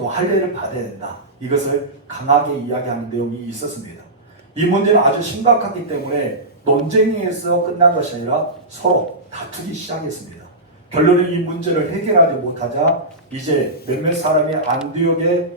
또 할례를 받아야 된다. 이것을 강하게 이야기하는 내용이 있었습니다. 이 문제는 아주 심각하기 때문에 논쟁에서 끝난 것이 아니라 서로 다투기 시작했습니다. 결론은 이 문제를 해결하지 못하자 이제 몇몇 사람이 안디옥에서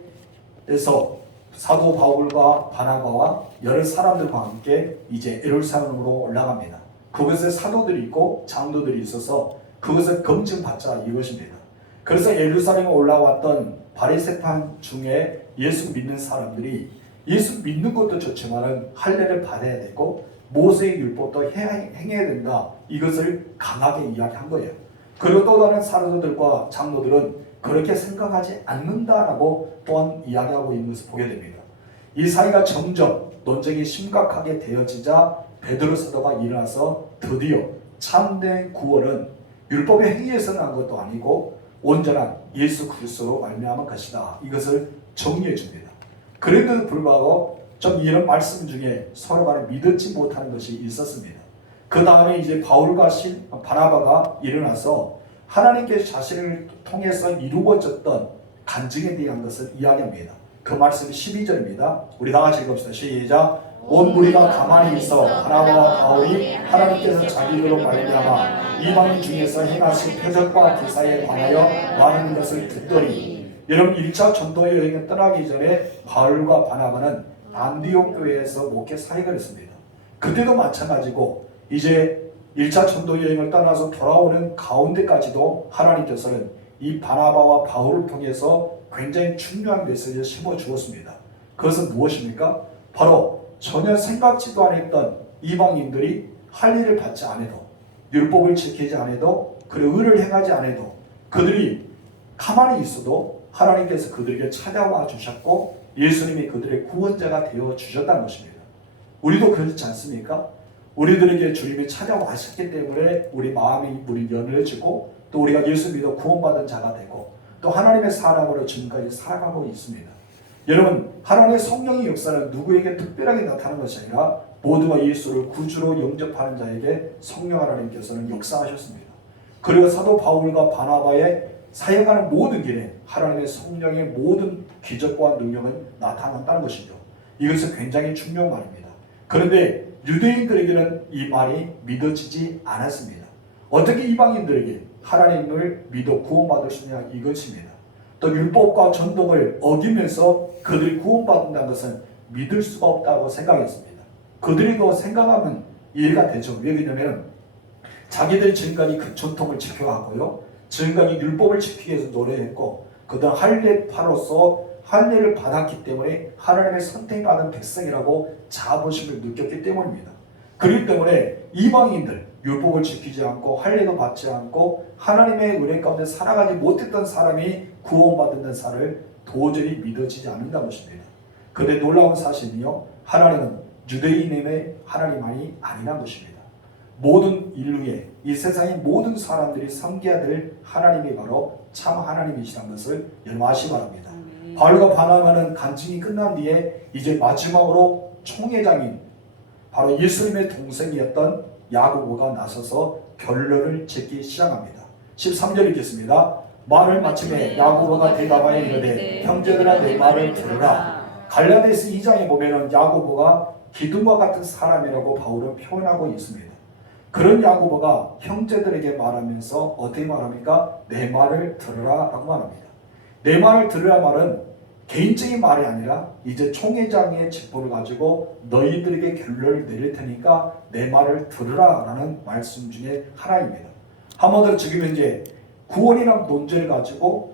사도 바울과 바나바와 여러 사람들과 함께 이제 예루살렘으로 올라갑니다. 그것에 사도들이 있고 장로들이 있어서 그것을 검증받자 이것입니다. 그래서 예루살렘에 올라왔던 바리새파 중에 예수 믿는 사람들이 예수 믿는 것도 좋지만은 할례를 받아야 되고 모세의 율법도 행해야 된다. 이것을 강하게 이야기한 거예요. 그리고 또 다른 사도들과 장로들은 그렇게 생각하지 않는다라고 또한 이야기하고 있는 것을 보게 됩니다. 이 사이가 점점 논쟁이 심각하게 되어지자 베드로 사도가 일어나서 드디어 참된 구원은 율법의 행위에서 난 것도 아니고 온전한 예수 그리스도로 말미암은 것이다. 이것을 정리해 줍니다. 그런데도 불구하고 좀 이런 말씀 중에 서로 간에 믿지 못하는 것이 있었습니다. 그 다음에 이제 바울과 바나바가 일어나서 하나님께서 자신을 통해서 이루어졌던 간증에 대한 것을 이야기합니다. 그 말씀이 12절입니다. 우리 다 같이 읽읍시다. 시작. 온 무리가 가만히 있어 바나바와 바울이 하나님께서 자기들로 말미암아 이방인 중에서 행하신 표적과 기사에 관하여 말하는 것을 듣더니, 여러분 1차 전도 여행을 떠나기 전에 바울과 바나바는 안디옥 교회에서 목회 사역을 했습니다. 그때도 마찬가지고 이제 1차 전도 여행을 떠나서 돌아오는 가운데까지도 하나님께서는 이 바나바와 바울을 통해서 굉장히 중요한 메시지를 심어주었습니다. 그것은 무엇입니까? 바로 전혀 생각지도 않았던 이방인들이 할례를 받지 않아도, 율법을 지키지 않아도, 그리고 의를 행하지 않아도 그들이 가만히 있어도 하나님께서 그들에게 찾아와 주셨고 예수님이 그들의 구원자가 되어 주셨다는 것입니다. 우리도 그렇지 않습니까? 우리들에게 주님이 찾아와셨기 때문에 우리 마음이 우리 열려지고 또 우리가 예수 믿어 구원받은 자가 되고 또 하나님의 사람으로 지금까지 살아가고 있습니다. 여러분, 하나님의 성령의 역사는 누구에게 특별하게 나타나는 것이 아니라 모두가 예수를 구주로 영접하는 자에게 성령 하나님께서는 역사하셨습니다. 그리고 사도 바울과 바나바의 사역하는 모든 길에 하나님의 성령의 모든 기적과 능력은 나타난다는 것이죠. 이것은 굉장히 중요한 말입니다. 그런데 유대인들에게는 이 말이 믿어지지 않았습니다. 어떻게 이방인들에게 하나님을 믿어 구원받을 수 있냐 이것입니다. 또 율법과 전통을 어기면서 그들이 구원받는다는 것은 믿을 수가 없다고 생각했습니다. 그들이 더 생각하면 이해가 되죠. 왜냐하면 자기들이 지금까지 그 전통을 지켜왔고요, 지금까지 율법을 지키기 위해서 노력했고 그다음 할례파로서 할례를 받았기 때문에 하나님의 선택받은 백성이라고 자부심을 느꼈기 때문입니다. 그렇기 때문에 이방인들, 율법을 지키지 않고 할례도 받지 않고 하나님의 은혜 가운데 살아가지 못했던 사람이 구원받는 사를 도저히 믿어지지 않는다는 것입니다. 그런데 놀라운 사실이요, 하나님은 유대인의 하나님만이 아니라는 것입니다. 모든 인류의, 이 세상의 모든 사람들이 섬겨야 될 하나님이 바로 참 하나님이시라는 것을 여러분 아시기 바랍니다. 바울과 바나바는 간증이 끝난 뒤에 이제 마지막으로 총회장인 바로 예수님의 동생이었던 야고보가 나서서 결론을 짓기 시작합니다. 13절 읽겠습니다. 말을 마침에 야고보가 대답하여 이르되 형제들아 내 말을 들으라. 갈라디아서 2장에 보면은 야고보가 기둥과 같은 사람이라고 바울은 표현하고 있습니다. 그런 야고보가 형제들에게 말하면서 어떻게 말합니까? 내 말을 들으라 라고 말합니다. 내 말을 들으라 말은 개인적인 말이 아니라 이제 총회장의 직분을 가지고 너희들에게 결론을 내릴 테니까 내 말을 들으라 라는 말씀 중에 하나입니다. 한마디로 지금 이제 구원이란 논제를 가지고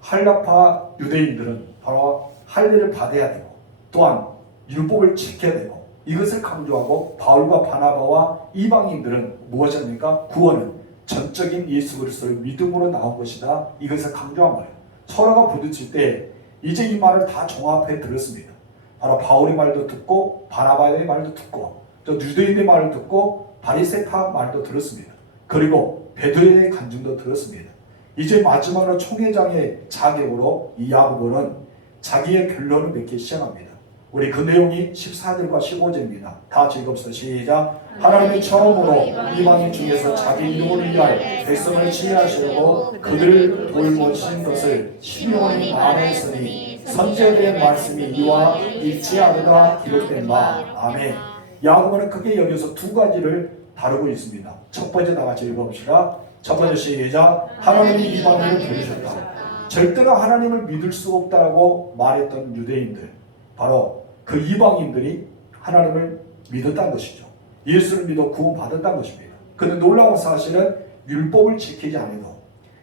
할례파 유대인들은 바로 할례를 받아야 되고 또한 율법을 지켜야 되고 이것을 강조하고, 바울과 바나바와 이방인들은 무엇입니까? 구원은 전적인 예수 그리스도를 믿음으로 나온 것이다. 이것을 강조한 거예요. 서로가 부딪힐 때 이제 이 말을 다 종합해 들었습니다. 바로 바울의 말도 듣고 바나바의 말도 듣고 또 유대인의 말을 듣고 바리새파 말도 들었습니다. 그리고 베드로의 간증도 들었습니다. 이제 마지막으로 총회장의 자격으로 이 야고보는 자기의 결론을 맺기 시작합니다. 우리 그 내용이 14절과 15절입니다. 다 읽읍시다. 시작. 하나님이 처음으로 이방인 중에서 자기 이름을 위하여 백성을 지혜하시려고 그들을 돌보신 것을 시므온이 말했으니 선지자들의 말씀이 이와 일치하리라 기록된 바. 아멘. 야고보는 크게 여기서 두 가지를 다루고 있습니다. 첫 번째 다 같이 읽어봅시다. 첫 번째 시작. 하나님이 이방인을 부르셨다. 절대로 하나님을 믿을 수 없다고 말했던 유대인들, 바로 그 이방인들이 하나님을 믿었다는 것이죠. 예수를 믿어 구원받았다는 것입니다. 그런데 놀라운 사실은 율법을 지키지 않아도,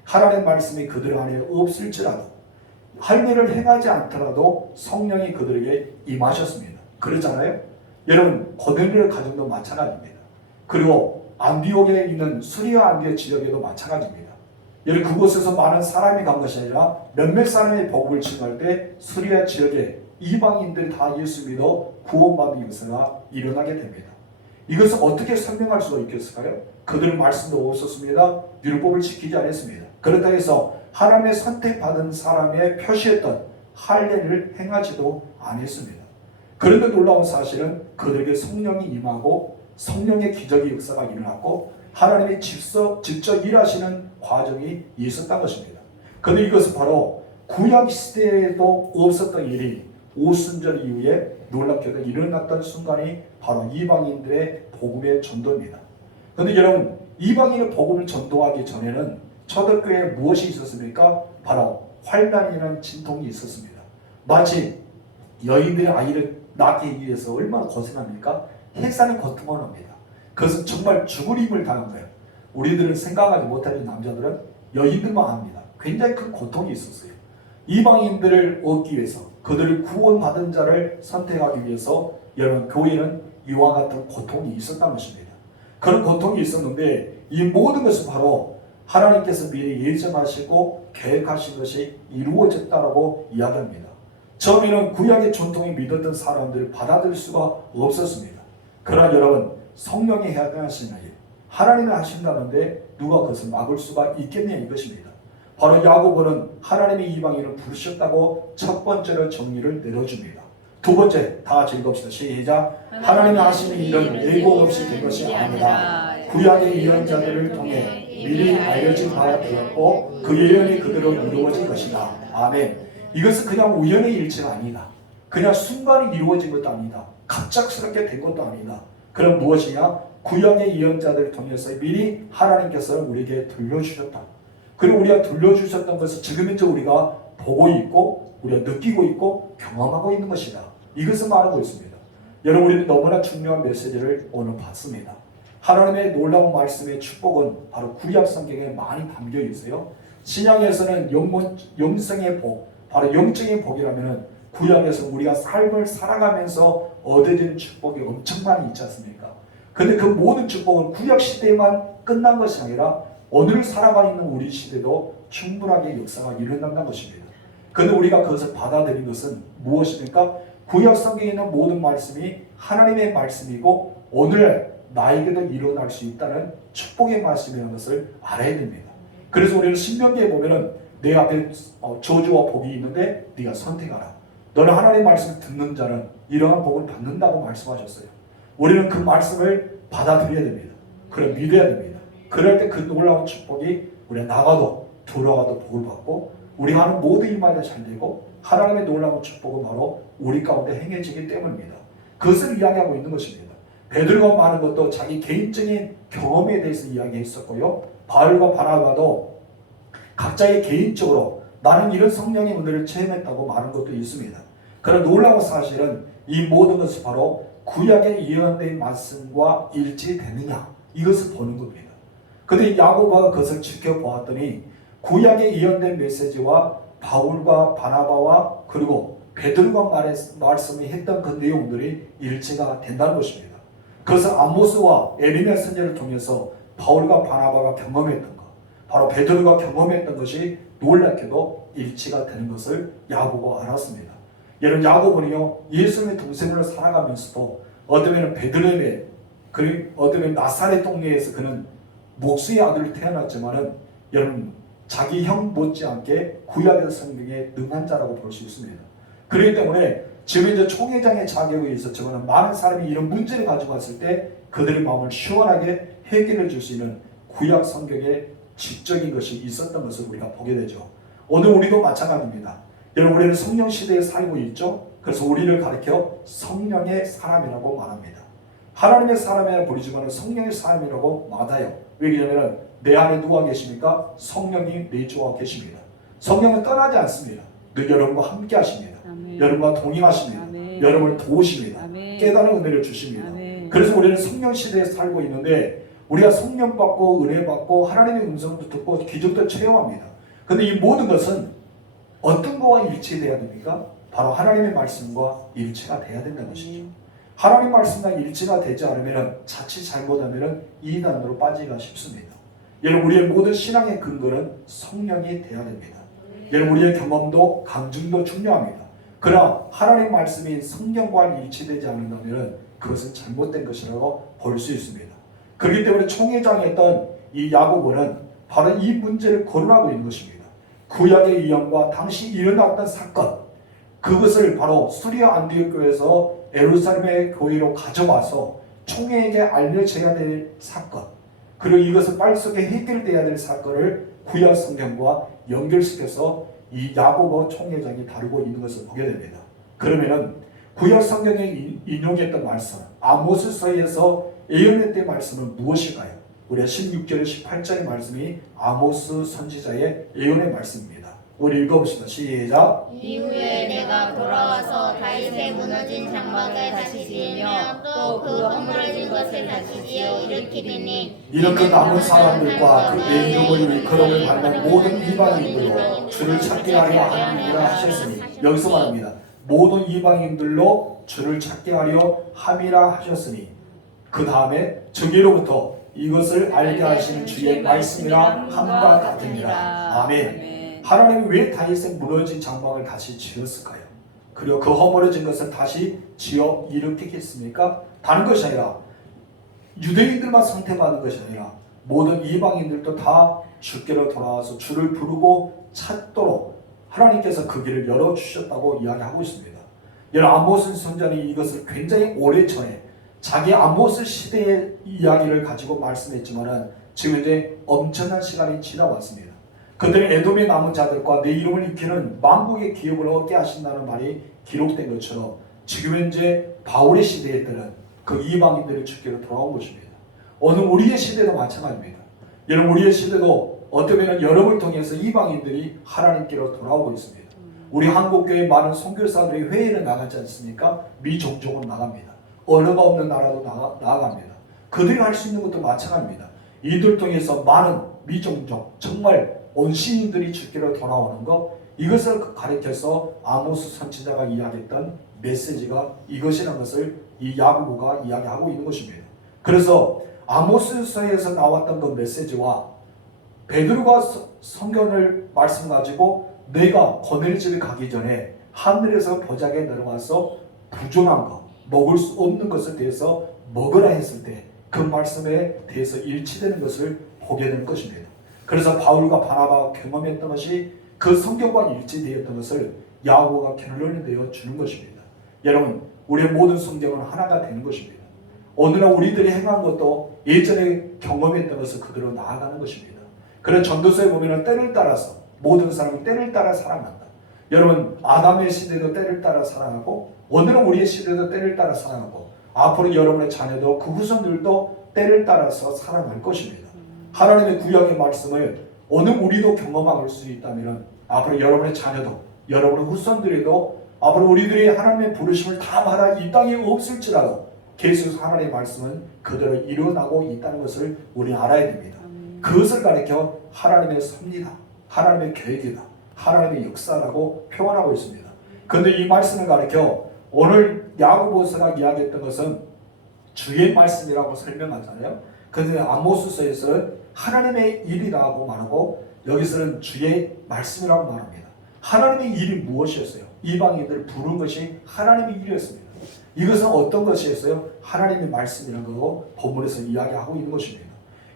하나님의 말씀이 그들 안에 없을지라도, 할례를 행하지 않더라도 성령이 그들에게 임하셨습니다. 그렇잖아요. 여러분 고넬료 가정도 마찬가지입니다. 그리고 안디옥에 있는 수리아 안디옥 지역에도 마찬가지입니다. 여러분 그곳에서 많은 사람이 간 것이 아니라 몇몇 사람이 복음을 증거할 때 수리아 지역에 이방인들이 다 예수 믿어 구원받는 역사가 일어나게 됩니다. 이것을 어떻게 설명할 수가 있겠을까요? 그들은 말씀도 없었습니다. 율법을 지키지 않았습니다. 그렇다 해서 하나님의 선택받은 사람의 표시했던 할례를 행하지도 않았습니다. 그런데 놀라운 사실은 그들에게 성령이 임하고 성령의 기적의 역사가 일어났고 하나님이 직접 일하시는 과정이 있었던 것입니다. 그런데 이것은 바로 구약 시대에도 없었던 일이 오순절 이후에 놀랍게도 일어났던 순간이 바로 이방인들의 복음의 전도입니다. 그런데 여러분 이방인의 복음을 전도하기 전에는 초대교회에 무엇이 있었습니까? 바로 환난이라는 진통이 있었습니다. 마치 여인들의 아이를 낳기 위해서 얼마나 고생합니까? 해산의 고통을 합니다. 그것은 정말 죽을 힘을 당한 거예요. 우리들은 생각하지 못하는 남자들은 여인들만 합니다. 굉장히 큰 고통이 있었어요. 이방인들을 얻기 위해서, 그들을 구원받은 자를 선택하기 위해서 여러분 교회는 이와 같은 고통이 있었다는 것입니다. 그런 고통이 있었는데 이 모든 것은 바로 하나님께서 미리 예정하시고 계획하신 것이 이루어졌다라고 이야기합니다. 처음에는 구약의 전통에 믿었던 사람들을 받아들일 수가 없었습니다. 그러나 여러분 성령이 해야 하시는 일, 하나님이 하신다는데 누가 그것을 막을 수가 있겠냐 이것입니다. 바로 야고보는 하나님의 이방인을 부르셨다고 첫 번째로 정리를 내려줍니다. 두 번째 다 같이 읽읍시다. 시작. 하나님이 하시는 일은 예고 없이 된 것이 아니라 구약의 예언자들을 통해 미리 알려진 바 되었고 그 예언이 그대로 이루어진 것이다. 아멘. 이것은 그냥 우연의 일치가 아니다. 그냥 순간에 이루어진 것도 아니다. 갑작스럽게 된 것도 아니다. 그럼 무엇이냐? 구약의 예언자들을 통해서 미리 하나님께서 우리에게 들려주셨다. 그리고 우리가 들려주셨던 것을 지금 현재 우리가 보고 있고 우리가 느끼고 있고 경험하고 있는 것이다. 이것을 말하고 있습니다. 여러분 우리는 너무나 중요한 메시지를 오늘 받습니다. 하나님의 놀라운 말씀의 축복은 바로 구약 성경에 많이 담겨 있어요. 신약에서는 영생의 복, 바로 영적인 복이라면 구약에서 우리가 삶을 살아가면서 얻어지는 축복이 엄청 많이 있지 않습니까? 그런데 그 모든 축복은 구약 시대에만 끝난 것이 아니라 오늘 살아가 있는 우리 시대도 충분하게 역사가 일어난다는 것입니다. 그런데 우리가 그것을 받아들인 것은 무엇입니까? 구약 성경에 있는 모든 말씀이 하나님의 말씀이고 오늘 나에게도 일어날 수 있다는 축복의 말씀이라는 것을 알아야 됩니다. 그래서 우리는 신명기에 보면은 내 앞에 저주와 복이 있는데 네가 선택하라. 너는 하나님의 말씀을 듣는 자는 이러한 복을 받는다고 말씀하셨어요. 우리는 그 말씀을 받아들여야 됩니다. 그럼 믿어야 됩니다. 그럴 때 그 놀라운 축복이 우리가 나가도 들어가도 복을 받고 우리 하는 모든 일마다 잘 되고 하나님의 놀라운 축복은 바로 우리 가운데 행해지기 때문입니다. 그것을 이야기하고 있는 것입니다. 베드로가 말한 것도 자기 개인적인 경험에 대해서 이야기했었고요. 바울과 바나바도 각자의 개인적으로 나는 이런 성령의 은혜를 체험했다고 말한 것도 있습니다. 그런 놀라운 사실은 이 모든 것이 바로 구약의 예언된 말씀과 일치되느냐 이것을 보는 겁니다. 그런데 야고보가 그것을 지켜보았더니 구약의 예언된 메시지와 바울과 바나바와 그리고 베드로가 말씀이 했던 그 내용들이 일치가 된다는 것입니다. 그것은 아모스와 에레미야 선지자를 통해서 바울과 바나바가 경험했던 것, 바로 베드로가 경험했던 것이 놀랍게도 일치가 되는 것을 야고보가 알았습니다. 여러분 야고보는요 예수님의 동생으로 살아가면서도 어쩌면 베들레헴에 그리고 어쩌면 나사렛 동네에서 그는 목수의 아들로 태어났지만은 여러분 자기 형 못지않게 구약의 성경에 능한 자라고 볼 수 있습니다. 그렇기 때문에 지금 이제 총회장의 자격이 있었지만 많은 사람이 이런 문제를 가지고 왔을 때 그들의 마음을 시원하게 해결해 줄 수 있는 구약 성경의 지적인 것이 있었던 것을 우리가 보게 되죠. 오늘 우리도 마찬가지입니다. 여러분, 우리는 성령 시대에 살고 있죠. 그래서 우리를 가리켜 성령의 사람이라고 말합니다. 하나님의 사람이라 부르지만 성령의 사람이라고 말아요. 왜냐하면 내 안에 누가 계십니까? 성령이 내 주와 계십니다. 성령은 떠나지 않습니다. 늘 여러분과 함께 하십니다. 아멘. 여러분과 동행하십니다. 아멘. 여러분을 도우십니다. 아멘. 깨달은 은혜를 주십니다. 아멘. 그래서 우리는 성령 시대에 살고 있는데 우리가 성령 받고 은혜 받고 하나님의 음성도 듣고 기적도 체험합니다. 그런데 이 모든 것은 어떤 거와 일치돼야 됩니까? 바로 하나님의 말씀과 일치가 돼야 된다는 것이죠. 하나님 말씀과 일치가 되지 않으면 자칫 잘못하면 이단으로 빠지기가 쉽습니다. 여러분, 우리의 모든 신앙의 근거는 성령이 돼야 됩니다. 여러분, 우리의 경험도 간증도 중요합니다. 그러나 하나님 말씀이 성경과 일치되지 않는다면 그것은 잘못된 것이라고 볼 수 있습니다. 그렇기 때문에 총회장이었던 이 야고보는 바로 이 문제를 거론하고 있는 것입니다. 구약의 이언과 당시 일어났던 사건, 그것을 바로 수리아 안디옥 교회에서 예루살렘의 교회로 가져와서 총회에게 알려져야 될 사건, 그리고 이것을 빨리 해결돼야 될 사건을 구약 성경과 연결시켜서 이 야고보 총회장이 다루고 있는 것을 보게 됩니다. 그러면은 구약 성경에 인용했던 말씀, 아모스서에서 예언했던 말씀은 무엇일까요? 우리 16절 18절의 말씀이 아모스 선지자의 예언의 말씀입니다. 우리 읽어봅시다. 시작. 이후에 내가 돌아와서 다윗의 무너진 장막을 다시 지으며 또 그 허물어진 것을 다시 지어 일으키리니 이는 그 남은 사람들과 그 내 이름을 일컬음을 받는 모든 이방인들로 주를 찾게 하려 함이라 하셨으니, 여기서 말합니다. 모든 이방인들로 주를 찾게 하려 함이라 하셨으니, 그 다음에 저기로부터 이것을 알게 하시는 주의 말씀이라 함과 같으니라. 아멘. 하나님이 왜 다윗의 무너진 장막을 다시 지었을까요? 그리고 그 허물어진 것을 다시 지어 일으키겠습니까? 다른 것이 아니라 유대인들만 선택받은 것이 아니라 모든 이방인들도 다 주께로 돌아와서 주를 부르고 찾도록 하나님께서 그 길을 열어주셨다고 이야기하고 있습니다. 여러분, 아모스 선지자는 이것을 굉장히 오래전에 자기 아모스 시대의 이야기를 가지고 말씀했지만 지금 이제 엄청난 시간이 지나왔습니다. 그들은 에돔의 남은 자들과 내 이름을 익히는 만국의 기업을 얻게 하신다는 말이 기록된 것처럼 지금 현재 바울의 시대에 때는 그 이방인들이 주께로 돌아온 것입니다. 오늘 우리의 시대도 마찬가지입니다. 여러분, 우리의 시대도 어떻게 보면 여러분을 통해서 이방인들이 하나님께로 돌아오고 있습니다. 우리 한국교회 많은 선교사들이 회의를 나가지 않습니까? 미종족은 나갑니다. 언어가 없는 나라도 나아갑니다. 그들이 할 수 있는 것도 마찬가지입니다. 이들 통해서 많은 미종족, 정말 원시인들이 주께로 돌아오는 것, 이것을 가리켜서 아모스 선지자가 이야기했던 메시지가 이것이라는 것을 이 야고보가 이야기하고 있는 것입니다. 그래서 아모스서에서 나왔던 그 메시지와 베드로가 성경을 말씀 가지고 내가 고넬 집에 가기 전에 하늘에서 보자기에 내려와서 부족한 것, 먹을 수 없는 것에 대해서 먹으라 했을 때 그 말씀에 대해서 일치되는 것을 보게 되는 것입니다. 그래서 바울과 바나바가 경험했던 것이 그 성경과 일치되었던 것을 야고보가 결론을 내어 주는 것입니다. 여러분, 우리의 모든 성경은 하나가 되는 것입니다. 오늘날 우리들이 행한 것도 예전에 경험했던 것을 그대로 나아가는 것입니다. 그래서 전도서에 보면 때를 따라서 모든 사람이 때를 따라 살아간다. 여러분, 아담의 시대도 때를 따라 살아가고 오늘은 우리의 시대도 때를 따라 살아가고 앞으로 여러분의 자녀도 그 후손들도 때를 따라서 살아갈 것입니다. 하나님의 구약의 말씀을 오늘 우리도 경험할 수 있다면 앞으로 여러분의 자녀도 여러분의 후손들에도 앞으로 우리들이 하나님의 부르심을 다 받아 이 땅에 없을지라도 계속 하나님의 말씀은 그대로 일어나고 있다는 것을 우리 알아야 됩니다. 그것을 가리켜 하나님의 섭리다, 하나님의 계획이다, 하나님의 역사라고 표현하고 있습니다. 그런데 이 말씀을 가리켜 오늘 야고보서가 이야기했던 것은 주의 말씀이라고 설명하잖아요. 그런데 아모스서에서는 하나님의 일이라고 말하고 여기서는 주의 말씀이라고 말합니다. 하나님의 일이 무엇이었어요? 이방인들 부른 것이 하나님의 일이었습니다. 이것은 어떤 것이었어요? 하나님의 말씀이라는 거 본문에서 이야기하고 있는 것입니다.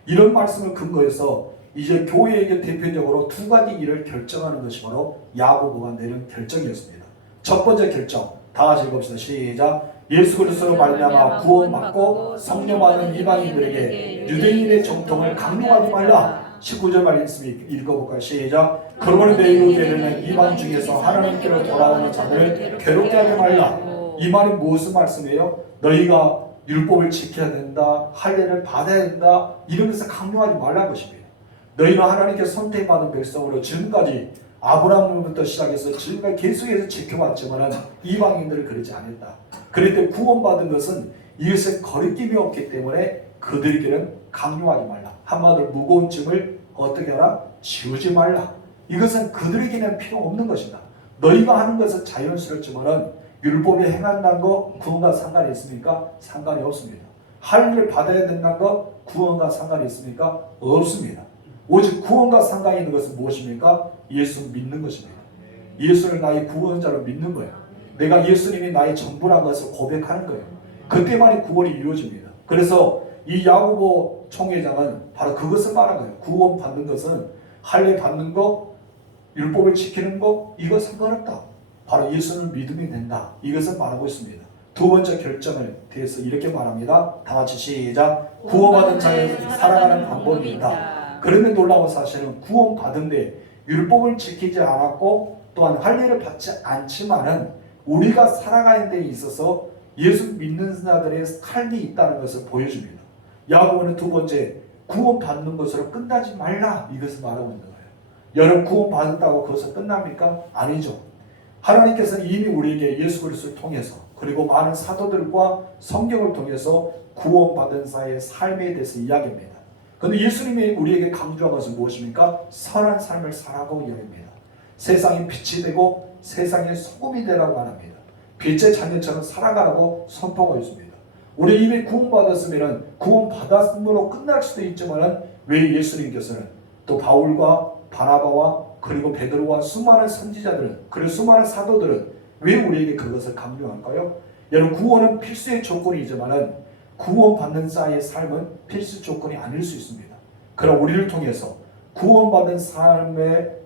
이런 말씀을 근거해서 이제 교회에게 대표적으로 두 가지 일을 결정하는 것이 바로 야고보가 내린 결정이었습니다. 첫 번째 결정 다 같이 읽읍시다. 시작. 예수 그리스도로 말미암아 구원받고 성령 받은 이방인들에게 유대인의 정통을 강요하지 말라. 19절 말씀 읽어볼까요? 시작. 그러므로 내일로 되는 이방 중에서 하나님께로 돌아오는 자들을 괴롭게 하지 말라. 이 말이 무슨 말씀이에요? 너희가 율법을 지켜야 된다, 할례를 받아야 된다, 이러면서 강요하지 말라는 것입니다. 너희는 하나님께 선택받은 백성으로 지금까지 아브라함부터 시작해서 지금까지 계속해서 지켜왔지만 이방인들을 그러지 않았다. 그럴 때 구원받은 것은 이것에 거리낌이 없기 때문에 그들에게는 강요하지 말라. 한마디로 무거운 짐을 어떻게 하라? 지우지 말라. 이것은 그들에게는 필요 없는 것이다. 너희가 하는 것은 자연스럽지만 율법에 행한다는 거 구원과 상관이 있습니까? 상관이 없습니다. 할례를 받아야 된다는 거 구원과 상관이 있습니까? 없습니다. 오직 구원과 상관이 있는 것은 무엇입니까? 예수 믿는 것입니다. 예수를 나의 구원자로 믿는 거예요. 내가 예수님이 나의 전부라는 것을 고백하는 거예요. 그때만이 구원이 이루어집니다. 그래서 이 야고보 총회장은 바로 그것을 말한 거예요. 구원 받는 것은 할례 받는 거, 율법을 지키는 거, 이거 상관없다. 바로 예수를 믿으면 된다. 이것을 말하고 있습니다. 두 번째 결정을 대해서 이렇게 말합니다. 다 같이 시작. 구원받은 자의 살아가는 방법이 있다. 그런데 놀라운 사실은 구원받은데 율법을 지키지 않았고 또한 할례를 받지 않지만은 우리가 살아가는 데 있어서 예수 믿는 자들의 삶이 있다는 것을 보여줍니다. 야고보는 두 번째 구원받는 것으로 끝나지 말라 이것을 말하고 있는 거예요. 여러분 구원받았다고 그것은 끝납니까? 아니죠. 하나님께서는 이미 우리에게 예수 그리스도를 통해서 그리고 많은 사도들과 성경을 통해서 구원받은 자의 삶에 대해서 이야기합니다. 그런데 예수님이 우리에게 강조한 것은 무엇입니까? 선한 삶을 살아가고 이야기합니다. 세상의 빛이 되고 세상의 소금이 되라고 말합니다. 빛의 자녀처럼 살아가라고 선포하고 있습니다. 우리 이미 구원받았으면 구원받았으므로 끝날 수도 있지만 왜 예수님께서는 또 바울과 바나바와 그리고 베드로와 수많은 선지자들 그리고 수많은 사도들은 왜 우리에게 그것을 강조할까요? 여러분 구원은 필수의 조건이지만 구원받는 자의 삶은 필수 조건이 아닐 수 있습니다. 그럼 우리를 통해서 구원받은 삶을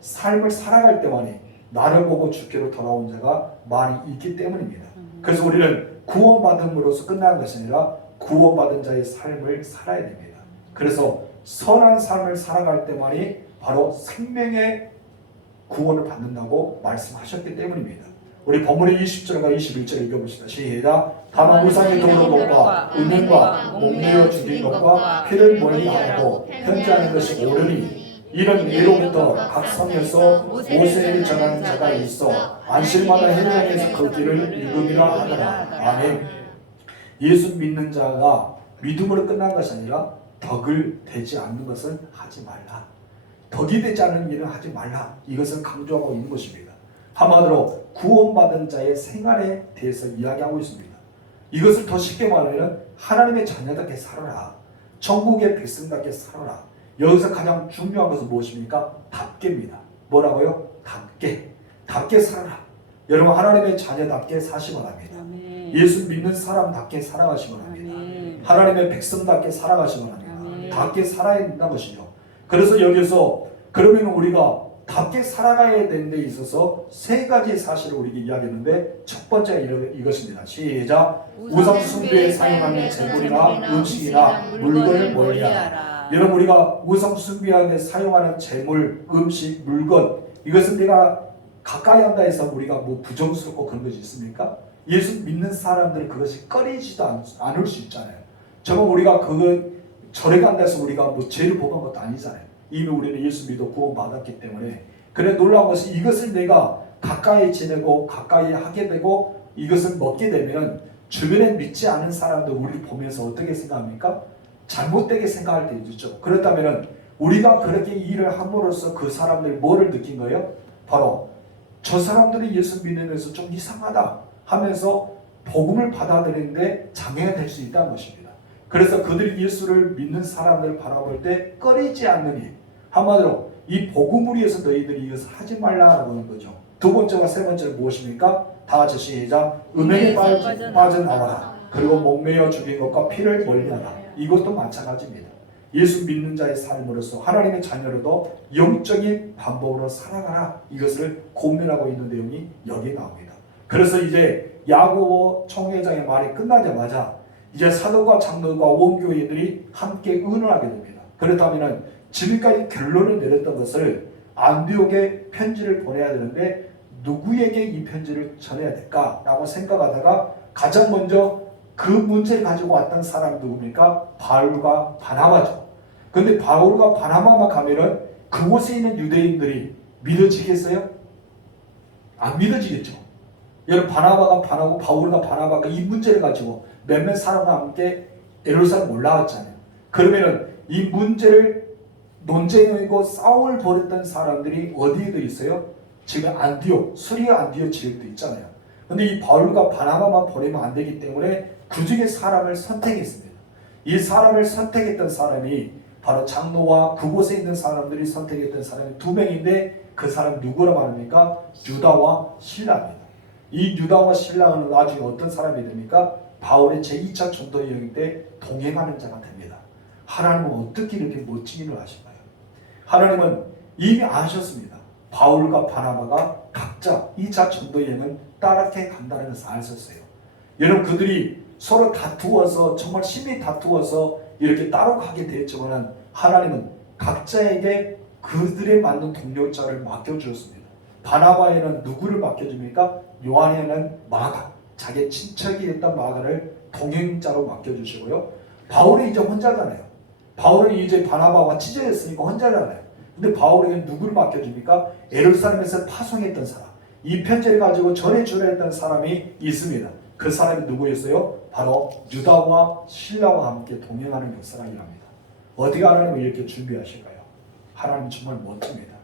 살아갈 때만이 나를 보고 주께로 돌아온 자가 많이 있기 때문입니다. 그래서 우리는 구원받음으로써 끝나는 것이 아니라 구원받은 자의 삶을 살아야 됩니다. 그래서 선한 삶을 살아갈 때만이 바로 생명의 구원을 받는다고 말씀하셨기 때문입니다. 우리 본문의 20절과 21절 읽어봅시다. 시작. 다만 우상의 도로 것과 음행과 목매어 죽인 것과 피를 멀리하고 편지하는 것이 옳으니 이런 예로부터 각 성에서 모세에게 전하는 자가 있어 안식일마다 해변에서 그 길을 읽음이라 하더라. 아멘. 예수 믿는 자가 믿음으로 끝난 것이 아니라 덕을 되지 않는 것은 하지 말라. 덕이 되지 않는 일은 하지 말라. 이것을 강조하고 있는 것입니다. 한마디로 구원받은 자의 생활에 대해서 이야기하고 있습니다. 이것을 더 쉽게 말하면 하나님의 자녀답게 살아라. 천국의 백성답게 살아라. 여기서 가장 중요한 것은 무엇입니까? 답게입니다. 뭐라고요? 답게 살아라. 여러분 하나님의 자녀답게 사시기 바랍니다. 아멘. 예수 믿는 사람답게 살아가시기 바랍니다. 아멘. 하나님의 백성답게 살아가시기 바랍니다. 아멘. 답게 살아야 된다는 것이죠. 그래서 여기서 그러면 우리가 답게 살아가야 되는 데 있어서 세 가지 사실을 우리에게 이야기했는데 첫 번째가 이것입니다. 시작. 우상 숭배에 사용하는 재물이나 음식이나 물건을 멀리하라. 여러분 우리가 우상 숭배하는 데 사용하는 재물, 음식, 물건 이것은 내가 가까이 한다 해서 우리가 뭐 부정스럽고 그런 것이 있습니까? 예수 믿는 사람들은 그것이 꺼리지도 않을 수 있잖아요. 정말 우리가 절에 간다 해서 우리가 뭐 죄를 범한 것도 아니잖아요. 이미 우리는 예수 믿어 구원받았기 때문에. 그래 놀라운 것은 이것을 내가 가까이 지내고 가까이 하게 되고 이것을 먹게 되면 주변에 믿지 않은 사람들 우리를 보면서 어떻게 생각합니까? 잘못되게 생각할 때 있죠. 그렇다면 우리가 그렇게 일을 함으로써 그 사람들이 뭐를 느낀 거예요? 바로 저 사람들이 예수 믿으면서 좀 이상하다 하면서 복음을 받아들이는데 장애가 될 수 있다는 것입니다. 그래서 그들이 예수를 믿는 사람들을 바라볼 때 꺼리지 않는 일. 한마디로 이 복음을 위해서 너희들이 이것을 하지 말라라고 하는 거죠. 두 번째와 세 번째는 무엇입니까? 다 같이 시작. 음행에 빠져나와라. 그리고 목매어 죽인 것과 피를 멀리하라. 이것도 마찬가지입니다. 예수 믿는 자의 삶으로서 하나님의 자녀로도 영적인 방법으로 살아가라. 이것을 고민하고 있는 내용이 여기에 나옵니다. 그래서 이제 야고보 총회장의 말이 끝나자마자 이제 사도과 장로과 원교회들이 함께 의논하게 됩니다. 그렇다면 지금까지 결론을 내렸던 것을 안디옥에 편지를 보내야 되는데 누구에게 이 편지를 전해야 될까라고 생각하다가 가장 먼저 그 문제를 가지고 왔던 사람이 누굽니까? 바울과 바나바죠. 그런데 바울과 바나바만 가면은 그곳에 있는 유대인들이 믿어지겠어요? 안 믿어지겠죠. 여러분 바나바가 바나고 바울과 바나바가 이 문제를 가지고 몇몇 사람과 함께 예루살렘 올라왔잖아요. 그러면은 이 문제를 논쟁이고 싸움을 벌였던 사람들이 어디에도 있어요? 지금 안디옥, 수리아 안디옥 지역도 있잖아요. 근데 이 바울과 바나바만 보내면 안 되기 때문에 그 중에 사람을 선택했습니다. 이 사람을 선택했던 사람이 바로 장로와 그곳에 있는 사람들이 선택했던 사람이 두 명인데 그 사람 누구라고 합니까? 유다와 실라입니다. 이 유다와 실라는 나중에 어떤 사람이 됩니까? 바울의 제2차 전도 여행 때 동행하는 자가 됩니다. 하나님은 어떻게 이렇게 멋진 일을 하실까요? 하나님은 이미 아셨습니다. 바울과 바나바가 각자 2차 전도 여행은 따르게 간다는 것을 아셨어요. 여러분 그들이 서로 다투어서 정말 심히 다투어서 이렇게 따로 가게 되었지만 하나님은 각자에게 그들에 맞는 동력자를 맡겨주었습니다. 바나바에는 누구를 맡겨줍니까? 요한에는 마가, 자기 친척이 했던 마가를 동행자로 맡겨주시고요. 바울이 이제 혼자잖아요. 바울은 이제 바나바와 찢어졌으니까 혼자잖아요. 근데 바울에게 누구를 맡겨줍니까? 예루살렘에서 파송했던 사람, 이 편지를 가지고 전해주려 했던 사람이 있습니다. 그 사람이 누구였어요? 바로 유다와 실라와 함께 동행하는 역사라합니다. 어떻게 하나님을 이렇게 준비하실까요? 하나님 정말 멋집니다.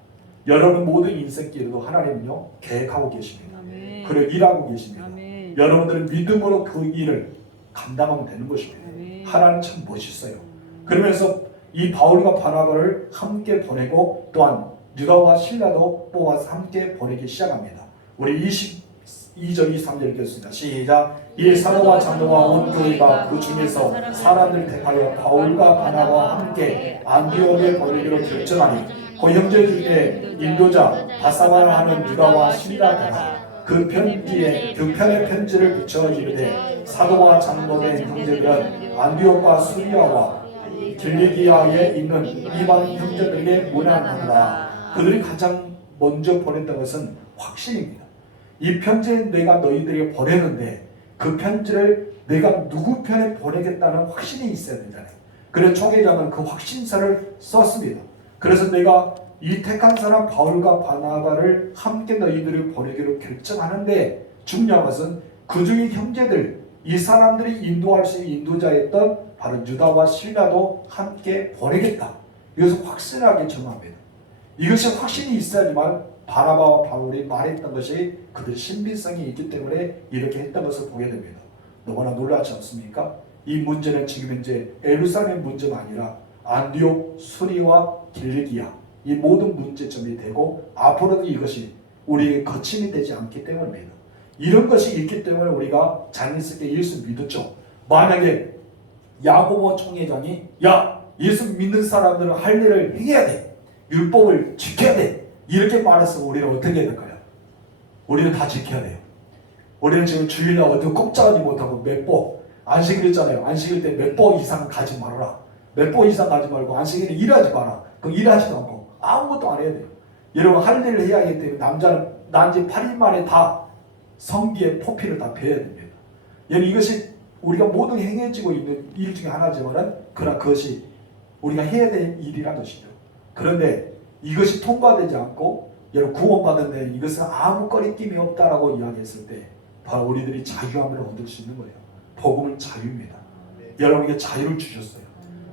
여러분 모든 인생길에도 하나님은요 계획하고 계십니다. 아멘. 그리고 일하고 계십니다. 아멘. 여러분들은 믿음으로 그 일을 감당하면 되는 것입니다. 아멘. 하나님 참 멋있어요. 그러면서 이 바울과 바나바를 함께 보내고 또한 유다와 실라도 뽑아서 함께 보내기 시작합니다. 우리 22절 23절 읽겠습니다. 시작. 이 사도와 장로와 온 교회가 그 중에서 사람들을 택하여 바울과 바나바와 함께 안디옥에 보내기로 결정하니 그 형제 중에 인도자 바사바라 하는 유다와 실라가 그 편지에 그 편의 편지를 붙여 이르되 사도와 장로된 형제들은 안디옥과 수리아와 길리기아에 있는 이방 형제들에게 문안하노라. 그들이 가장 먼저 보냈던 것은 확신입니다. 이 편지를 내가 너희들에게 보내는데 그 편지를 내가 누구 편에 보내겠다는 확신이 있어야 되잖아요. 그래서 총회장은 그 확신서를 썼습니다. 그래서 내가 이 택한 사람 바울과 바나바를 함께 너희들을 보내기로 결정하는데 중요한 것은 그 중에 형제들, 이 사람들이 인도할 수 있는 인도자였던 바로 유다와 실라도 함께 보내겠다. 이것을 확실하게 정합니다. 이것이 확신이 있어야지만 바나바와 바울이 말했던 것이 그들 신빙성이 있기 때문에 이렇게 했던 것을 보게 됩니다. 너무나 놀랍지 않습니까? 이 문제는 지금 이제 예루살렘 문제가 아니라 안디옥, 수리와 길리기아 이 모든 문제점이 되고 앞으로도 이것이 우리에게 거침이 되지 않기 때문입니다. 이런 것이 있기 때문에 우리가 자연스럽게 예수 믿었죠. 만약에 야고보 총회장이 야 예수 믿는 사람들은 할 일을 행해야 돼. 율법을 지켜야 돼. 이렇게 말했으면 우리는 어떻게 해야 될까요? 우리는 다 지켜야 돼요. 우리는 지금 주일날 어디 꼼짝하지 못하고 몇 안식일 있잖아요. 안식일 때 몇 번 이상 가지 말아라. 몇 번 이상 가지 말고 안식일에 일하지 마라. 그럼 일하지도 않고 아무것도 안 해야 돼요. 여러분 할 일을 해야 하기 때문에 남자는 난지 8일 만에 다 성기의 포피를 다 베어야 됩니다. 여러분 이것이 우리가 모두 행해지고 있는 일 중에 하나지만은 그러나 그것이 우리가 해야 될 일이라는 것이죠. 그런데 이것이 통과되지 않고 여러분 구원받은 데 이것은 아무 꺼리낌이 없다라고 이야기했을 때 바로 우리들이 자유함을 얻을 수 있는 거예요. 복음은 자유입니다. 여러분에게 자유를 주셨어요.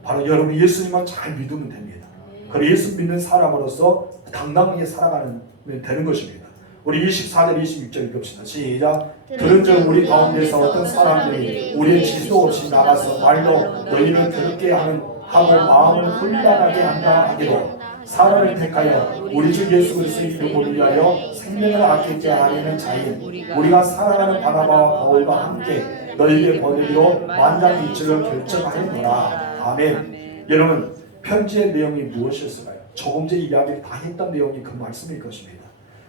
바로 여러분 예수님만 잘 믿으면 됩니다. 그리고 예수 믿는 사람으로서 당당하게 살아가는 되는 것입니다. 우리 24절 26절 읽읍시다. 시작. 들은즉 우리 가운데서 어떤 사람들이 우리의 지도 없이 나가서 말로 너희를 더럽게 하고 마음을 혼란하게 한다 하기로 사람을 택하여 우리 주 예수 그리스도의 이름을 위하여 생명을 아끼지 않으려는 자인 우리가 사랑하는 바나바와 바울과 함께 너희에게 보내기로 만장일치를 결정하였노라. 아멘. 여러분 편지의 내용이 무엇이었을까요? 조금 전에 이야기를 다 했던 내용이 그 말씀일 것입니다.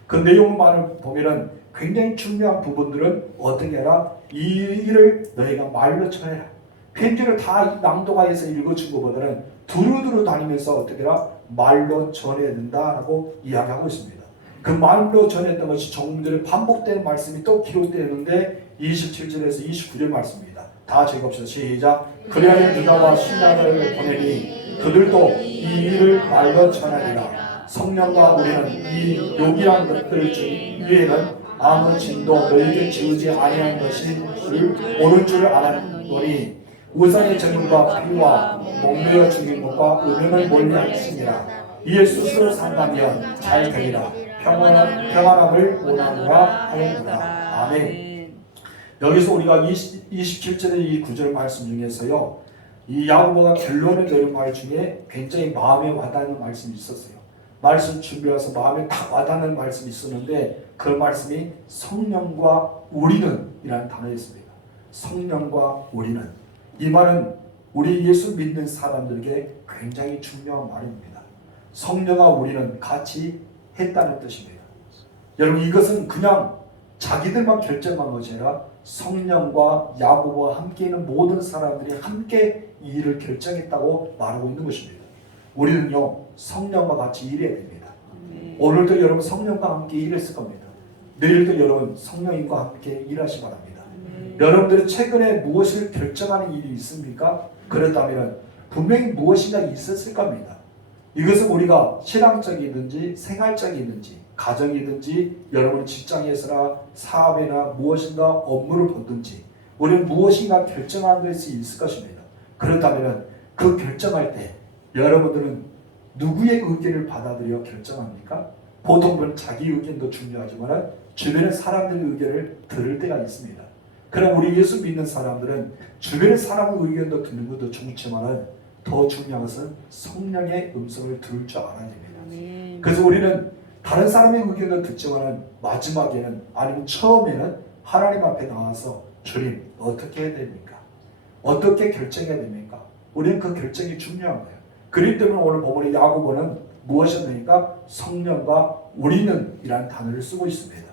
그 내용만을 보면은 굉장히 중요한 부분들은 어떻게 해라? 이 일을 너희가 말로 전해라. 편지를 다 낭독하여서 읽어준 것보다는 두루두루 다니면서 어떻게 해라? 말로 전해야 된다라고 이야기하고 있습니다. 그 말로 전했던 것이 조금 전에 반복되는 말씀이 또 기록되는데 27절에서 29절 말씀입니다. 다 읽읍시다. 시작. 그리하여 누가와 신하들을 보내니 그들도 이 일을 말로 전하리라. 성령과 우리는 이 요기한 것들 위에는 아무 짐도 너희에게 지우지 아니한 것이 옳은 줄 알았노니 우상의 전임과 피와 목매어 죽인 것과 음행을 멀리하시니라. 이에 스스로 산다면 잘 되리라. 평안함을 원하노라 하였노라. 아멘. 여기서 우리가 27절의 이 구절 말씀 중에서요, 이 야고보가 결론을 내린 말 중에 굉장히 마음에 와닿는 말씀이 있었어요. 말씀 준비해서 마음에 딱 와닿는 말씀이 있었는데 그 말씀이 성령과 우리는 이라는 단어였습니다. 성령과 우리는. 이 말은 우리 예수 믿는 사람들에게 굉장히 중요한 말입니다. 성령과 우리는 같이 했다는 뜻입니다. 여러분, 이것은 그냥 자기들만 결정한 것이 아니라 성령과 야고보와 함께 있는 모든 사람들이 함께 이 일을 결정했다고 말하고 있는 것입니다. 우리는요, 성령과 같이 일해야 됩니다. 오늘도 여러분 성령과 함께 일했을 겁니다. 내일도 여러분 성령님과 함께 일하시 바랍니다. 여러분들이 최근에 무엇을 결정하는 일이 있습니까? 그렇다면 분명히 무엇인가 있었을 겁니다. 이것은 우리가 신앙적이든지 생활적이든지 가정이든지 여러분 직장에서나 사업이나 무엇인가 업무를 보든지 우리는 무엇인가 결정하는 것이 있을 것입니다. 그렇다면 그 결정할 때 여러분들은 누구의 의견을 받아들여 결정합니까? 보통은 자기 의견도 중요하지만 주변의 사람들의 의견을 들을 때가 있습니다. 그럼 우리 예수 믿는 사람들은 주변의 사람의 의견도 듣는 것도 좋지만 더 중요한 것은 성령의 음성을 들을 줄 알아야 됩니다. 그래서 우리는 다른 사람의 의견도 듣지만 마지막에는 아니면 처음에는 하나님 앞에 나와서 주님 어떻게 해야 됩니까? 어떻게 결정해야 됩니까? 우리는 그 결정이 중요한 거예요. 그렇기 때문에 오늘 본문의 야고보는 무엇이었습니까? 성령과 우리는 이라는 단어를 쓰고 있습니다.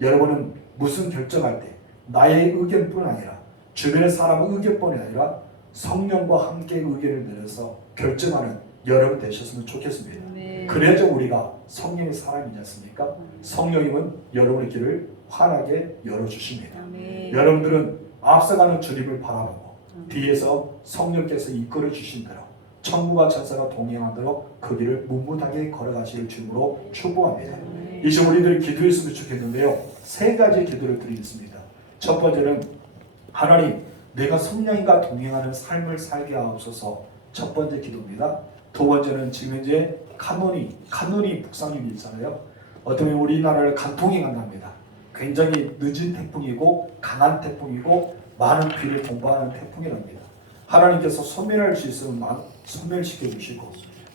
여러분은 무슨 결정할 때 나의 의견뿐 아니라 주변의 사람의 의견뿐이 아니라 성령과 함께 의견을 내려서 결정하는 여러분 되셨으면 좋겠습니다. 그래야지 우리가 성령의 사람이지 않습니까? 성령님은 여러분의 길을 환하게 열어주십니다. 여러분들은 앞서가는 주님을 바라보고 뒤에서 성령께서 이끌어 주신 대로 천국과 천사가 동행하도록 그 길을 묵묵하게 걸어가실 주님으로 축복합니다. 이제 우리들이 기도했으면 좋겠는데요. 세 가지 기도를 드리겠습니다. 첫 번째는 하나님 내가 성령님과 동행하는 삶을 살게 하옵소서. 첫 번째 기도입니다. 두 번째는 지금 현재 카눈이 북상임이 있잖아요. 어쩌면 우리나라를 간통해간답니다. 굉장히 늦은 태풍이고 강한 태풍이고 많은 비를 동반하는 태풍이랍니다. 하나님께서 소멸할 수 있으면 소멸시켜 주시고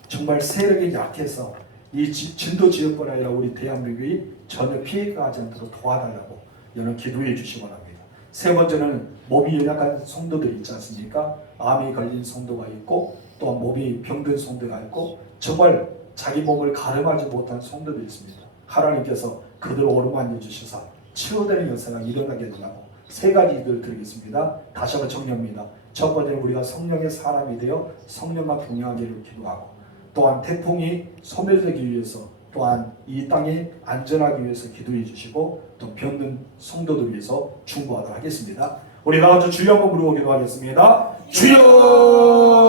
정말 세력이 약해서 이 진도 지역뿐 아니라 우리 대한민국이 전혀 피해가 가지 않도록 도와달라고 여러분 기도해 주시기 바랍니다. 세 번째는 몸이 연약한 성도들이 있지 않습니까? 암이 걸린 성도가 있고 또한 몸이 병든 성도가 있고 정말 자기 몸을 가름하지 못한 성도들이 있습니다. 하나님께서 그들을 오르만져 주시사 치유되는 역사가 일어나게 되라고 세 가지 기도를 드리겠습니다. 다시 한번 정리합니다. 첫 번째는 우리가 성령의 사람이 되어 성령과 동행하기를 기도하고 또한 태풍이 소멸되기 위해서 또한 이 땅이 안전하기 위해서 기도해 주시고 또 병든 성도들 위해서 중보하도록 하겠습니다. 우리 나가서 주여 한번 부르기도 하겠습니다. 주여!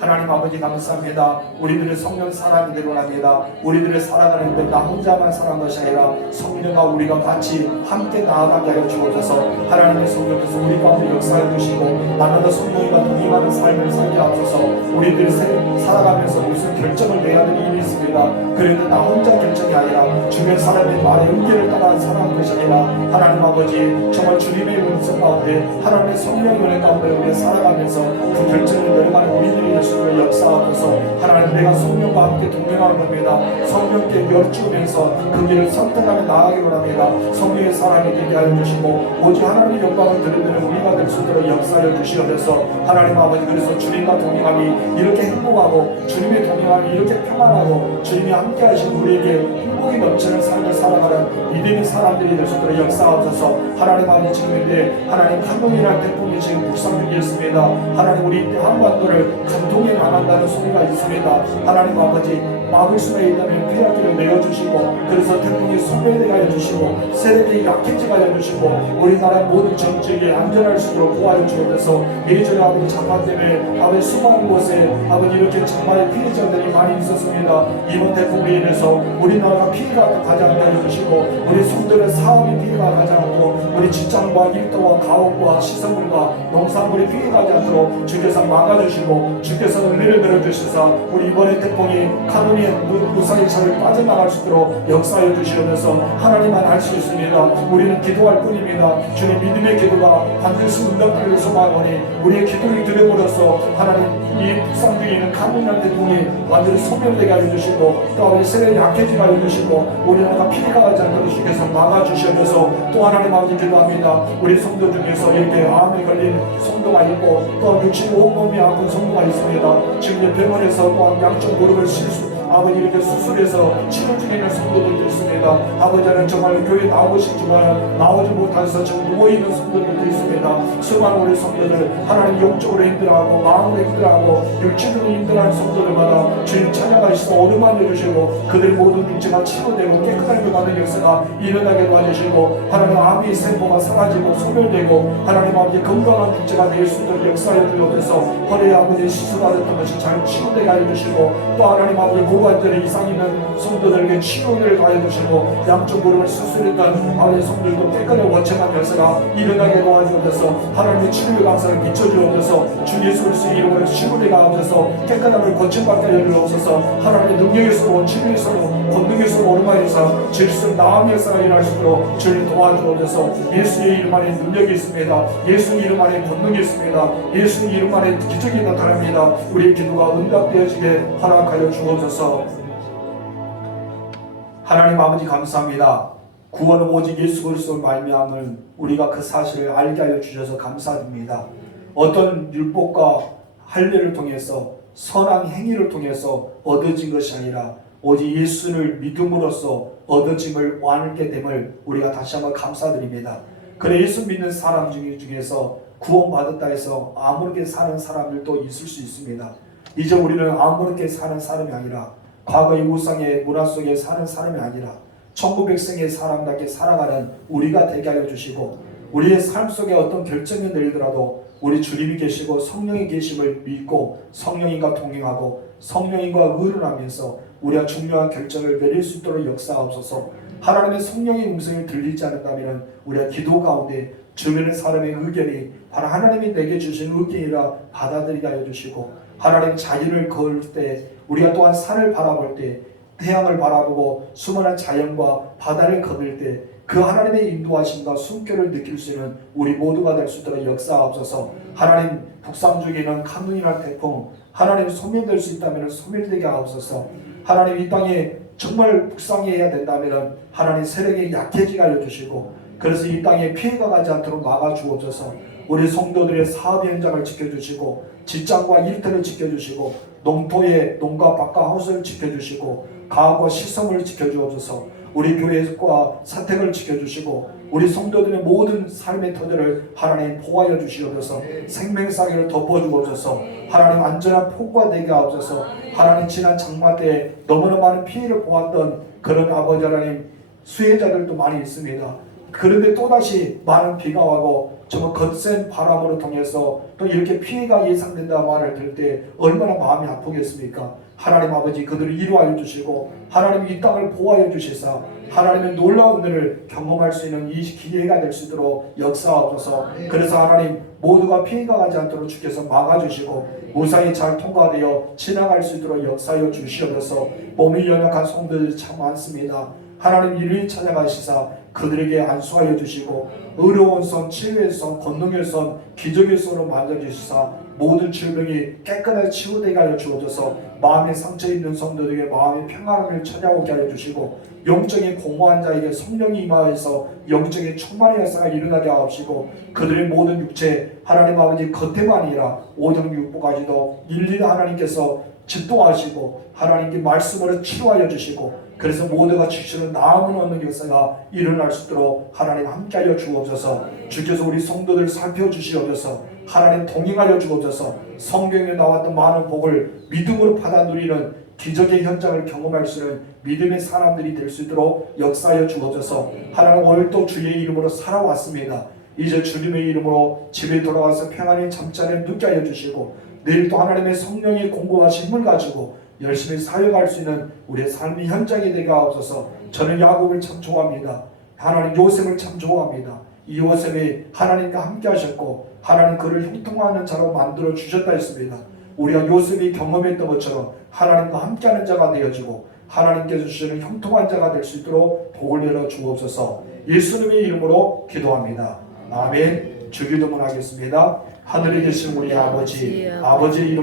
하나님 아버지 감사합니다. 우리들의 성령 사랑이 내려갑니다. 우리들의 살아가는데 나 혼자만 살아간 것이 아니라 성령과 우리가 같이 함께 나아가게 하여 주옵소서. 하나님의 성령께서 우리 가운데 역사해 주시고 나는 성령과 동행하는 삶을 살게 하옵소서. 우리들이 살아가면서 무슨 결정을 내야 하는 일이 있습니다. 그런데 나 혼자 결정이 아니라 주변 사람의 말에 의견을 따라 살아가는 것이 아니라 하나님 아버지 정말 주님의 음성 가운데 하나님의 성령의 은혜 가운데 우리가 살아가면서 그 결정을 내려가는 우리들이 수 있도록 역사하셔서 하나님 내가 성령과 함께 동행하는 겁니다. 성령께 열주면서 그 길을 선택하며 나아가기 원합니다. 성령의 사랑이 되게 하여 주시고 오직 하나님의 영광을 드리는 우리가 될 수 있도록 역사하여 주시옵소서. 하나님 아버지 그래서 주님과 동행함이 이렇게 행복하고 주님의 동행함이 이렇게 평안하고 주님이 함께 하신 우리에게 행복이 넘치는 삶을 살아가는 믿음의 사람들이 될 수 있도록 역사하셔서 하나님 아버지 지금인데 하나님 감동이라는 태풍이 지금 북상 중에 있습니다. 하나님 우리 한반도를 감동에 망한다는 소리가 있습니다. 하나님 아버지 막을 수가 있다면 폐하기를 내어주시고 그래서 태풍이 소멸되게 하여 주시고 세력이 약해지게 하여 주시고 우리나라 모든 정책이 안전할 수 있도록 도와여 주옵소서. 예전에 아버지 장마 때문에 아버지 수많은 곳에 아버지 이렇게 장마의 피해자들이 많이 있었습니다. 이번 태풍으로 인해서 우리나라가 피해가 가지 않게 하여 주시고 우리 성도의 사업이 피해가 가지 않고 우리 직장과 일터와 가옥과 시설물과 농산물이 피해가지 않도록 주께서 막아주시고 주께서 은혜를 들어주셔서 우리 이번에 태풍이 카누니의 무사히 잘 빠져나갈 수 있도록 역사해 주시면서 하나님만 알 수 있습니다. 우리는 기도할 뿐입니다. 주님 믿음의 기도가 반드시 응답되기를 소망하오니 우리의 기도를 드려버려서 하나님 이 북상 중에 있는 카누니의 태풍이 완전히 소멸되게 하여 주시고 또 우리 세력이 약해지게 하여 주시고 우리나라가 피해가 가지 않도록 주께서 막아주시면서 또 하나님 아버지 기도합니다. 우리 성도 중에서 이렇게 암에 걸린 성도가 있고 또 65몸이 아픈 성도가 있습니다. 지금 병원에서 또한 양쪽 무릎을 실수 아버지 이렇게 수술해서 치료 중에 있는 성도들도 있습니다. 아버지는 정말 교회 나오고 싶지만 나오지 못해서 지금 누워있는 성도들도 있습니다. 수많은 우리 성도들 하나님 영적으로 힘들어하고 마음으로 힘들어하고 육체적으로 힘들어하는 성도들마다 주님 찬양하시고 오르만 내주시고 그들 모든 육체가 치료되고 깨끗하게 받는 역사가 일어나게 도와주시고 하나님 암의 세포가 사라지고 소멸되고 하나님 아버지 건강한 육체가 될 수 있도록 역사해 주옵소서. 허리에 아버지 시술받았던 것이 잘 치료되게 하여 주시고 또 하나님 아버지 고관절에 이상 있는 성도들에게 치료를 가해 주시고 양쪽 무릎을 수술했던 아버지 성도들도 깨끗하고 원천한 역사가 일어나게 도와주옵소서. 하나님의 치료의 강사를 비춰주옵소서. 주 예수 그리스도의 이름으로 치료를 가하옵소서. 깨끗함을 고침받게 하여 주옵소서. 하나님의 능력에서로 치료에서로 권능에서로 오르마에서 질서 나음의 역사가 일어날 수 있도록 주님 도와주옵소서. 예수의 이름 안에 능력이 있습니다. 예수의 이름 안에 권능이 있습니다. 예수의 이름 안에 기적이 나타납니다. 우리의 기도가 응답되어지게 허락하여 주옵소서. 하나님 아버지 감사합니다. 구원은 오직 예수 그리스도로 말미암은 우리가 그 사실을 알게 하여 주셔서 감사드립니다. 어떤 율법과 할례를 통해서 선한 행위를 통해서 얻어진 것이 아니라 오직 예수를 믿음으로써 얻어짐을 완하게 됨을 우리가 다시 한번 감사드립니다. 그래 예수 믿는 사람 중에서 구원받았다 해서 아무렇게 사는 사람들도 있을 수 있습니다. 이제 우리는 아무렇게 사는 사람이 아니라 과거의 우상의 문화 속에 사는 사람이 아니라 천국 백성의 사람답게 살아가는 우리가 되게 하여 주시고 우리의 삶 속에 어떤 결정이 내리더라도 우리 주님이 계시고 성령이 계심을 믿고 성령님과 동행하고 성령님과 의논하면서 우리가 중요한 결정을 내릴 수 있도록 역사하옵소서. 하나님의 성령의 음성을 들리지 않는다면 우리가 기도 가운데 주변의 사람의 의견이 바로 하나님이 내게 주신 의견이라 받아들이게 하여 주시고 하나님 자연을 걸을 때 우리가 또한 산을 바라볼 때 태양을 바라보고 수많은 자연과 바다를 거닐 때 그 하나님의 인도하심과 숨결을 느낄 수 있는 우리 모두가 될 수 있도록 역사하옵소서. 하나님 북상 중에는 카누니나 태풍 하나님 소멸될 수 있다면 소멸되게 하옵소서. 하나님 이 땅에 정말 북상해야 된다면 하나님 세력이 약해지게 알려주시고 그래서 이 땅에 피해가 가지 않도록 막아주옵소서. 우리 성도들의 사업 현장을 지켜주시고 직장과 일터를 지켜주시고 농토의 농가 밭과 하우스를 지켜주시고 가옥과 시설을 지켜주옵소서. 우리 교회과 사택을 지켜주시고 우리 성도들의 모든 삶의 터전을 하나님 포하여 주시옵소서. 생명사기를 덮어주옵소서. 하나님 안전한 폭과 되게 하옵소서. 하나님 지난 장마 때 너무나 많은 피해를 보았던 그런 아버지 하나님 수혜자들도 많이 있습니다. 그런데 또다시 많은 비가 와고 정말 거센 바람으로 통해서 또 이렇게 피해가 예상된다 말을 들을 때 얼마나 마음이 아프겠습니까? 하나님 아버지 그들을 이루하여 주시고 하나님 이 땅을 보호하여 주시사 하나님의 놀라운 은혜를 경험할 수 있는 이 기회가 될 수 있도록 역사하옵소서. 그래서 하나님 모두가 피해가 가지 않도록 주께서 막아주시고 무사히 잘 통과되어 지나갈 수 있도록 역사하여 주시옵소서. 몸이 연약한 성도들이 참 많습니다. 하나님 이를 찾아가시사 그들에게 안수하여 주시고 의로운 손, 치유의 손, 권능의 손, 기적의 손으로 만져주시사 모든 질병이 깨끗하게 치유되게 하여 주옵소서. 마음에 상처 있는 성도들에게 마음의 평안을 찾아오게 하여 주시고 영적인 공허한 자에게 성령이 임하여서 영적인 충만의 역사가 일어나게 하옵시고 그들의 모든 육체 하나님 아버지 겉에만 아니라 오정 육부까지도 일일이 하나님께서 집도하시고 하나님께 말씀으로 치유하여 주시고 그래서 모두가 주시는 나음을 얻는 역사가 일어날 수 있도록 하나님 함께하여 주옵소서. 주께서 우리 성도들 살펴주시옵소서. 하나님 동행하여 주옵소서. 성경에 나왔던 많은 복을 믿음으로 받아 누리는 기적의 현장을 경험할 수 있는 믿음의 사람들이 될 수 있도록 역사하여 주옵소서. 하나님 오늘 또 주의 이름으로 살아왔습니다. 이제 주님의 이름으로 집에 돌아가서 평안히 잠자리에 눕게 하여 주시고 내일 또 하나님의 성령이 공급하신 힘을 가지고 열심히 사역할 수 있는 우리의 삶의 현장이 되게 하옵소서. 저는 야곱을 참 좋아합니다. 하나님 요셉을 참 좋아합니다. 이 요셉이 하나님과 함께 하셨고 하나님 그를 형통하는 자로 만들어 주셨다 했습니다. 우리가 요셉이 경험했던 것처럼 하나님과 함께하는 자가 되어지고 하나님께서 주시는 형통한 자가 될 수 있도록 복을 내려 주옵소서. 예수님의 이름으로 기도합니다. 아멘. 주기도문 하겠습니다. 하늘에 계신 우리 아버지, 아버지의 이름